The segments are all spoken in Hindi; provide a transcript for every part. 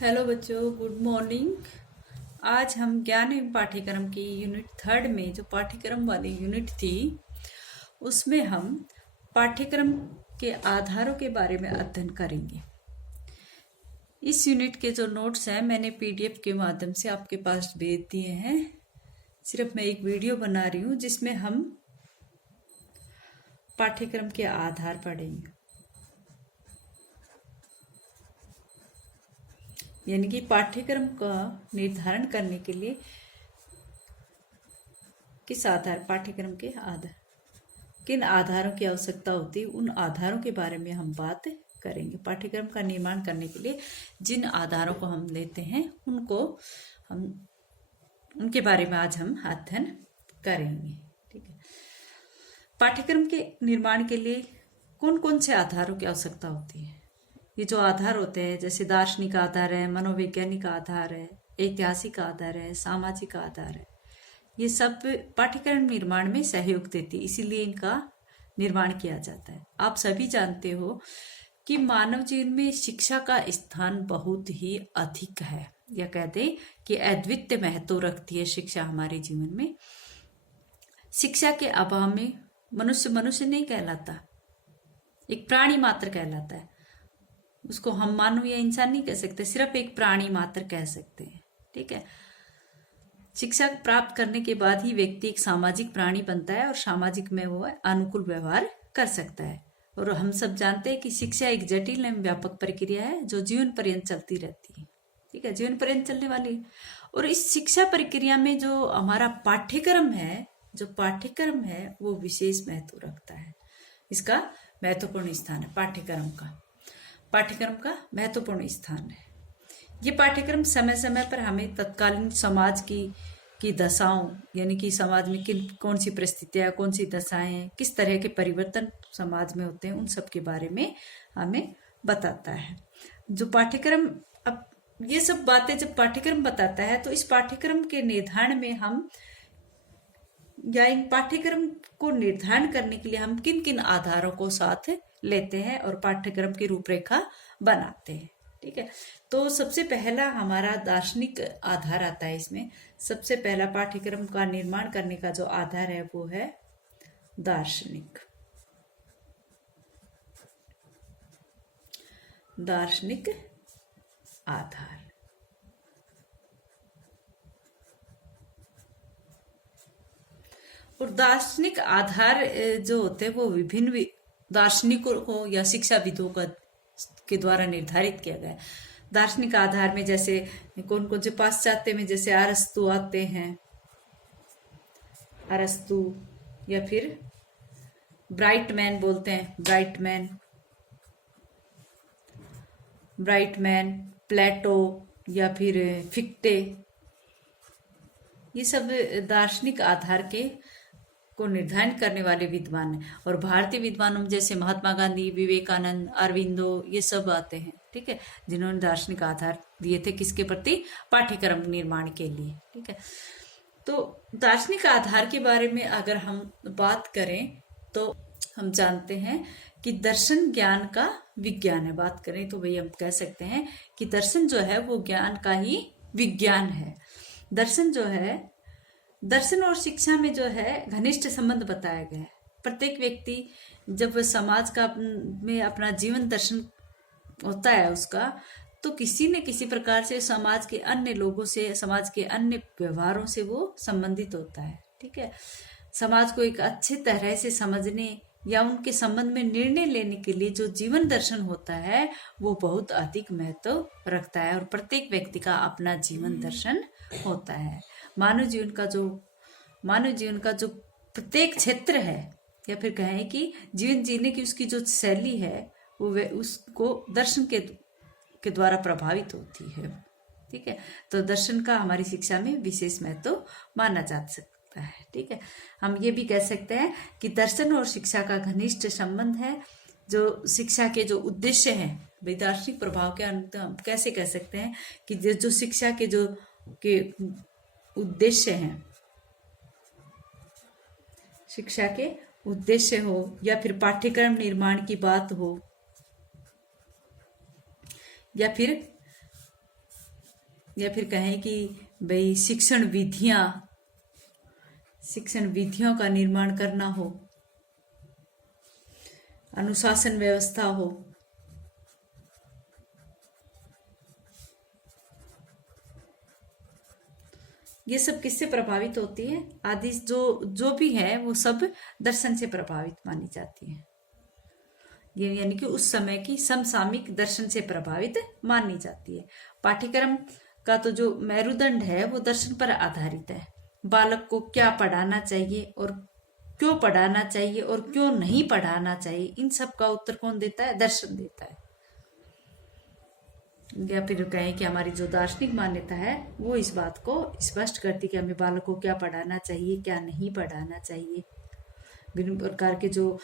हेलो बच्चों, गुड मॉर्निंग। आज हम ज्ञान एवं पाठ्यक्रम की यूनिट 3 में जो पाठ्यक्रम वाली यूनिट थी उसमें हम पाठ्यक्रम के आधारों के बारे में अध्ययन करेंगे। इस यूनिट के जो नोट्स हैं मैंने पीडीएफ के माध्यम से आपके पास भेज दिए हैं। सिर्फ मैं एक वीडियो बना रही हूँ जिसमें हम पाठ्यक्रम के आधार पढ़ेंगे, यानी कि पाठ्यक्रम का निर्धारण करने के लिए किस आधार पाठ्यक्रम के आधार किन आधारों की आवश्यकता होती है, उन आधारों के बारे में हम बात करेंगे। पाठ्यक्रम का निर्माण करने के लिए जिन आधारों को हम लेते हैं उनके बारे में आज हम अध्ययन करेंगे। ठीक है। पाठ्यक्रम के निर्माण के लिए कौन कौन से आधारों की आवश्यकता होती है? ये जो आधार होते हैं जैसे दार्शनिक आधार है, मनोवैज्ञानिक आधार है, ऐतिहासिक आधार है, सामाजिक आधार है, ये सब पाठ्यक्रम निर्माण में सहयोग देती है, इसीलिए इनका निर्माण किया जाता है। आप सभी जानते हो कि मानव जीवन में शिक्षा का स्थान बहुत ही अधिक है, या कहते हैं कि अद्वितीय महत्व रखती है शिक्षा हमारे जीवन में। शिक्षा के अभाव में मनुष्य नहीं कहलाता, एक प्राणी मात्र कहलाता है। उसको हम मानव या इंसान नहीं कह सकते, सिर्फ एक प्राणी मात्र कह सकते हैं। ठीक है। शिक्षा प्राप्त करने के बाद ही व्यक्ति एक सामाजिक प्राणी बनता है और सामाजिक में वो अनुकूल व्यवहार कर सकता है। और हम सब जानते हैं कि शिक्षा एक जटिल एवं व्यापक प्रक्रिया है जो जीवन पर्यंत चलती रहती है। ठीक है, जीवन पर्यंत चलने वाली। और इस शिक्षा प्रक्रिया में जो हमारा पाठ्यक्रम है वो विशेष महत्व रखता है। इसका महत्वपूर्ण स्थान है। पाठ्यक्रम का महत्वपूर्ण स्थान है। ये पाठ्यक्रम समय समय पर हमें तत्कालीन समाज की दशाओं, यानी कि समाज में कौन सी परिस्थितियां, कौन सी दशाएं, किस तरह के परिवर्तन समाज में होते हैं, उन सब के बारे में हमें बताता है। जो पाठ्यक्रम, अब ये सब बातें जब पाठ्यक्रम बताता है तो इस पाठ्यक्रम के निर्धारण में हम, या इन पाठ्यक्रम को निर्धारण करने के लिए हम किन किन आधारों को साथ लेते हैं और पाठ्यक्रम की रूपरेखा बनाते हैं। ठीक है। तो सबसे पहला हमारा दार्शनिक आधार आता है। इसमें सबसे पहला पाठ्यक्रम का निर्माण करने का जो आधार है वो है दार्शनिक आधार। और दार्शनिक आधार जो होते हैं वो विभिन्न दार्शनिकों को या शिक्षाविदों के द्वारा निर्धारित किया गया है। दार्शनिक आधार में जैसे कौन कौन से पाश्चात्य में जैसे अरस्तु आते हैं, अरस्तु, या फिर ब्राइटमैन बोलते हैं, ब्राइटमैन, प्लेटो, या फिर फिक्टे, ये सब दार्शनिक आधार को निर्धारित करने वाले विद्वान हैं। और भारतीय विद्वानों में जैसे महात्मा गांधी, विवेकानंद, अरविंदो, ये सब आते हैं। ठीक है, जिन्होंने दार्शनिक आधार दिए थे किसके प्रति? पाठ्यक्रम निर्माण के लिए। ठीक है। तो दार्शनिक आधार के बारे में अगर हम बात करें तो हम जानते हैं कि दर्शन ज्ञान का विज्ञान है। बात करें तो भाई हम कह सकते हैं कि दर्शन जो है वो ज्ञान का ही विज्ञान है। दर्शन और शिक्षा में जो है घनिष्ठ संबंध बताया गया है। प्रत्येक व्यक्ति जब समाज का में अपना जीवन दर्शन होता है उसका, तो किसी न किसी प्रकार से समाज के अन्य लोगों से, समाज के अन्य व्यवहारों से वो संबंधित होता है। ठीक है। समाज को एक अच्छे तरह से समझने या उनके संबंध में निर्णय लेने के लिए जो जीवन दर्शन होता है वो बहुत अधिक महत्व रखता है। और प्रत्येक व्यक्ति का अपना जीवन दर्शन होता है। मानव जीवन का जो प्रत्येक क्षेत्र है, या फिर कहें कि जीवन जीने की उसकी जो शैली है वो उसको दर्शन के द्वारा प्रभावित होती है। ठीक है। तो दर्शन का हमारी शिक्षा में विशेष महत्व माना जा सकता है। ठीक है। हम ये भी कह सकते हैं कि दर्शन और शिक्षा का घनिष्ठ संबंध है। जो शिक्षा के जो उद्देश्य हैं, भाई दार्शनिक प्रभाव के हम कैसे कह सकते हैं कि जो शिक्षा के उद्देश्य हैं, शिक्षा के उद्देश्य हो, या फिर पाठ्यक्रम निर्माण की बात हो, या फिर या फिर कहें कि भाई शिक्षण विधियों का निर्माण करना हो, अनुशासन व्यवस्था हो, ये सब किससे प्रभावित होती है? आदि जो भी है वो सब दर्शन से प्रभावित मानी जाती है। ये यानी कि उस समय की समसामयिक दर्शन से प्रभावित मानी जाती है। पाठ्यक्रम का तो जो मेरुदंड है वो दर्शन पर आधारित है। बालक को क्या पढ़ाना चाहिए और क्यों पढ़ाना चाहिए और क्यों नहीं पढ़ाना चाहिए, इन सब का उत्तर कौन देता है? दर्शन देता है। या फिर कहें कि हमारी जो दार्शनिक मान्यता है वो इस बात को स्पष्ट करती कि हमें बालक को क्या पढ़ाना चाहिए, क्या नहीं पढ़ाना चाहिए, विभिन्न प्रकार के जो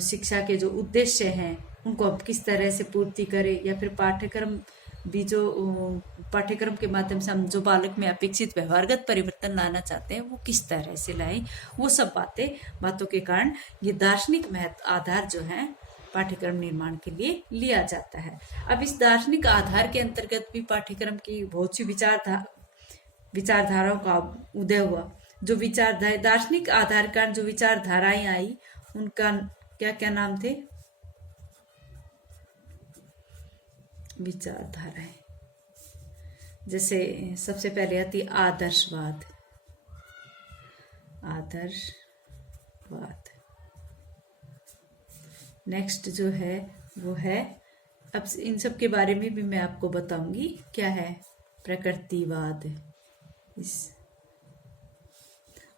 शिक्षा के जो उद्देश्य हैं उनको अब किस तरह से पूर्ति करें, या फिर पाठ्यक्रम के माध्यम से हम जो बालक में अपेक्षित व्यवहारगत परिवर्तन लाना चाहते हैं वो किस तरह से लाएं। वो सब बातों के कारण ये दार्शनिक महत्व आधार जो है पाठ्यक्रम निर्माण के लिए लिया जाता है। अब इस दार्शनिक आधार के अंतर्गत भी पाठ्यक्रम की बहुत सी विचारधाराओं का उदय हुआ। जो दार्शनिक आधार का जो विचारधाराएं आई उनका क्या क्या नाम थे? विचारधाराएं, जैसे सबसे पहले आती आदर्शवाद। नेक्स्ट जो है वो है, अब इन सब के बारे में भी मैं आपको बताऊंगी, क्या है? प्रकृतिवाद। इस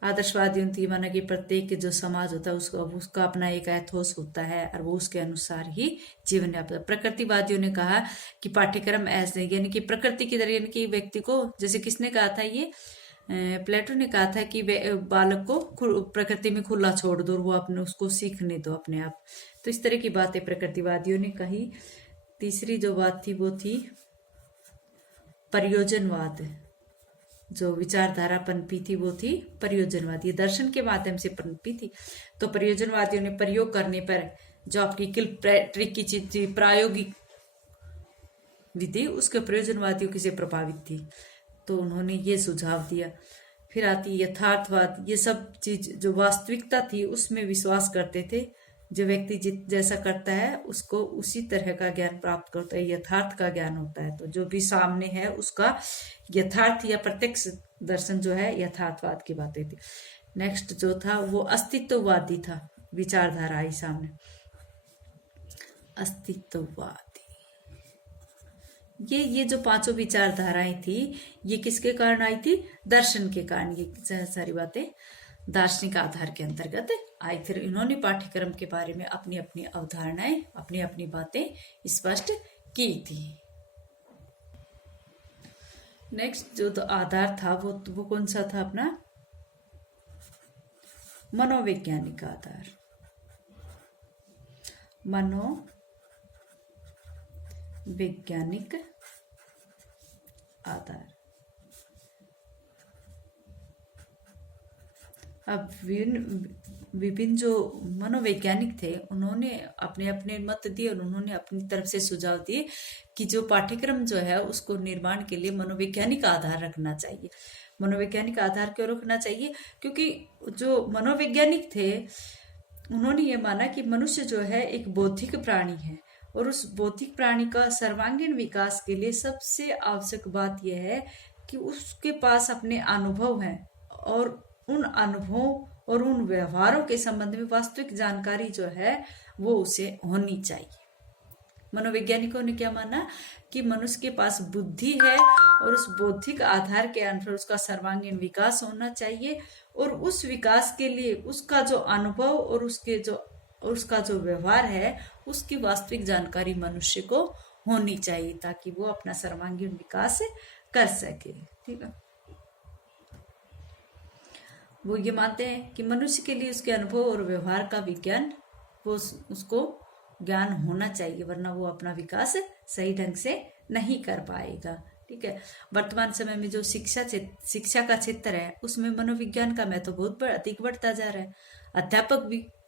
आदर्शवादियों ने माना कि प्रत्येक जो समाज होता है उसका अपना एक एथोस होता है और वो उसके अनुसार ही जीवन यापन। प्रकृतिवादियों ने कहा कि पाठ्यक्रम ऐसे यानी कि प्रकृति की तरह, यानी कि व्यक्ति को, जैसे किसने कहा था ये? प्लेटो ने कहा था कि बालक को प्रकृति में खुला छोड़ दो, वो अपने उसको सीखने दो अपने आप। तो इस तरह की बातें प्रकृतिवादियों ने कही। तीसरी जो बात थी वो थी प्रयोजनवाद। जो विचारधारा पनपी थी वो थी प्रयोजनवाद, ये दर्शन के माध्यम से पनपी थी। तो प्रयोजनवादियों ने प्रयोग करने पर जो आपकी ट्रिक की चीज थी, प्रायोगिक विधि, उसके प्रयोजनवादियों से प्रभावित थी, तो उन्होंने ये सुझाव दिया। फिर आती यथार्थवाद। ये सब चीज जो वास्तविकता थी उसमें विश्वास करते थे। जो व्यक्ति जैसा करता है उसको उसी तरह का ज्ञान प्राप्त करता है, यथार्थ का ज्ञान होता है। तो जो भी सामने है उसका यथार्थ या प्रत्यक्ष दर्शन जो है यथार्थवाद की बातें थी। नेक्स्ट जो था वो अस्तित्ववादी था, विचारधारा आई सामने। अस्तित्ववादी, ये जो पांचों विचारधाराएं थी ये किसके कारण आई थी? दर्शन के कारण। ये सारी बातें दार्शनिक आधार के अंतर्गत आई। फिर इन्होंने पाठ्यक्रम के बारे में अपनी अपनी अवधारणाएं, अपनी अपनी बातें स्पष्ट की थी। नेक्स्ट जो तो आधार था वो कौन सा था? अपना मनोवैज्ञानिक आधार। मनोवैज्ञानिक आधार। अब विभिन्न जो मनोवैज्ञानिक थे उन्होंने अपने अपने मत दिए और उन्होंने अपनी तरफ से सुझाव दिए कि जो पाठ्यक्रम जो है उसको निर्माण के लिए मनोवैज्ञानिक आधार रखना चाहिए। मनोवैज्ञानिक आधार क्यों रखना चाहिए? क्योंकि जो मनोवैज्ञानिक थे उन्होंने ये माना कि मनुष्य जो है एक बौद्धिक प्राणी है और उस बौद्धिक प्राणी का सर्वांगीण विकास के लिए सबसे आवश्यक बात यह है कि उसके पास अपने अनुभव हैं और उन अनुभवों और उन व्यवहारों के संबंध में वास्तविक जानकारी जो है वो उसे होनी चाहिए। मनोवैज्ञानिकों ने क्या माना कि मनुष्य के पास बुद्धि है और उस बौद्धिक आधार के अनुसार उसका सर्वांगीण विकास होना चाहिए और उस विकास के लिए उसका जो अनुभव और उसका जो व्यवहार है उसकी वास्तविक जानकारी मनुष्य को होनी चाहिए ताकि वो अपना सर्वांगीण विकास कर सके। ठीक है, वो ये मानते हैं कि मनुष्य के लिए उसके अनुभव और व्यवहार का विज्ञान वो उसको ज्ञान होना चाहिए, वरना वो अपना विकास सही ढंग से नहीं कर पाएगा। ठीक है, वर्तमान समय में जो शिक्षा का क्षेत्र है उसमें मनोविज्ञान का महत्व बहुत अधिक बढ़ता जा रहा है।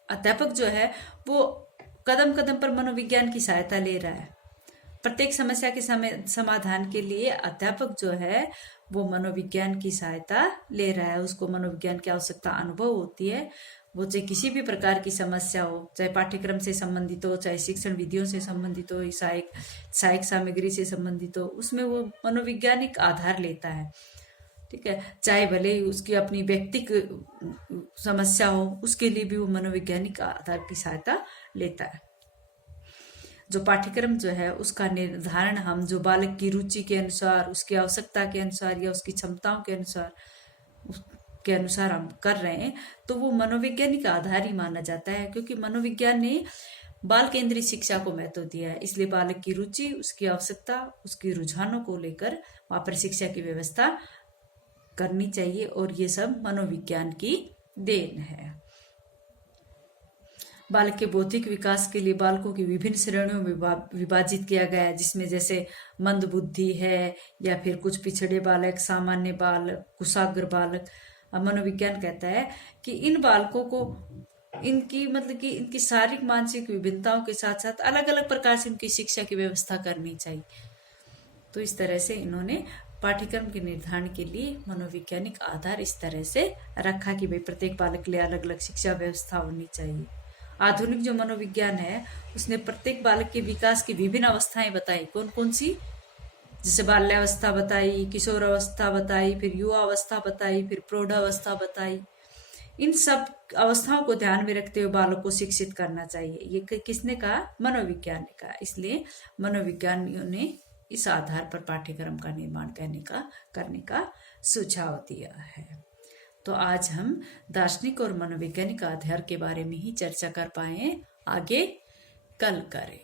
अध्यापक जो है वो कदम कदम पर मनोविज्ञान की सहायता ले रहा है प्रत्येक समस्या के समाधान के लिए अध्यापक जो है वो मनोविज्ञान की सहायता ले रहा है। उसको मनोविज्ञान की आवश्यकता अनुभव होती है। वो चाहे किसी भी प्रकार की समस्या हो, चाहे पाठ्यक्रम से संबंधित हो, चाहे शिक्षण विधियों से संबंधित हो, सहायक सामग्री से संबंधित हो, उसमें वो मनोवैज्ञानिक आधार लेता है। ठीक है, चाहे भले ही उसकी अपनी व्यक्तिगत समस्या हो, उसके लिए भी वो मनोवैज्ञानिक आधार की सहायता लेता है। जो पाठ्यक्रम जो है उसका निर्धारण हम जो बालक की रुचि के अनुसार, उसकी आवश्यकता के अनुसार या उसकी क्षमताओं के अनुसार हम कर रहे हैं, तो वो मनोवैज्ञानिक आधार ही माना जाता है। क्योंकि मनोविज्ञान ने बाल केंद्रित शिक्षा को महत्व दिया है, इसलिए बालक की रुचि, उसकी आवश्यकता, उसकी रुझानों को लेकर वहां पर शिक्षा की व्यवस्था करनी चाहिए। और ये सब मनोविज्ञान की देन है। बालक के बौद्धिक विकास के लिए बालकों की विभिन्न श्रेणियों में विभाजित किया गया है, जिसमें जैसे मंद बुद्धि है, या फिर कुछ पिछड़े बालक, सामान्य बालक, कुशाग्र बालक। मनोविज्ञान कहता है कि इन बालकों को इनकी शारीरिक मानसिक विभिन्नताओं के साथ साथ अलग अलग प्रकार से उनकी शिक्षा की व्यवस्था करनी चाहिए। तो इस तरह से इन्होंने पाठ्यक्रम के निर्धारण के लिए मनोवैज्ञानिक आधार इस तरह से रखा कि भाई प्रत्येक बालक के लिए अलग अलग शिक्षा व्यवस्था होनी चाहिए। आधुनिक जो मनोविज्ञान है उसने प्रत्येक बालक के विकास की विभिन्न अवस्थाएं बताई। कौन कौन सी? जैसे बाल्यावस्था बताई, किशोर अवस्था बताई, फिर युवा अवस्था बताई, फिर प्रौढ़ अवस्था बताई। इन सब अवस्थाओं को ध्यान में रखते हुए बालक को शिक्षित करना चाहिए। ये किसने कहा? मनोविज्ञान ने कहा। इसलिए मनोविज्ञानियों ने इस आधार पर पाठ्यक्रम का निर्माण करने का सुझाव दिया है। तो आज हम दार्शनिक और मनोवैज्ञानिक आधार के बारे में ही चर्चा कर पाए, आगे कल करें।